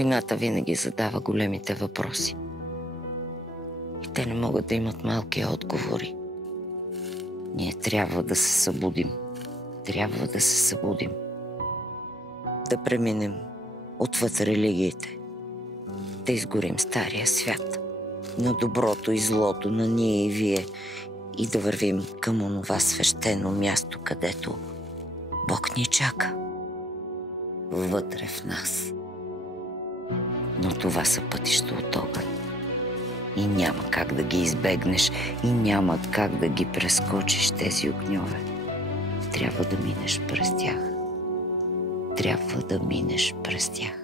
Войната винаги задава големите въпроси. И те не могат да имат малки отговори. Ние трябва да се събудим. Трябва да се събудим. Да преминем отвъд религиите. Да изгорим стария свят. На доброто и злото, на ние и вие. И да вървим към онова свещено място, където Бог ни чака. Вътре в нас. Но това са пътища от огън. И няма как да ги избегнеш. И няма как да ги прескочиш тези огньове. Трябва да минеш през тях. Трябва да минеш през тях.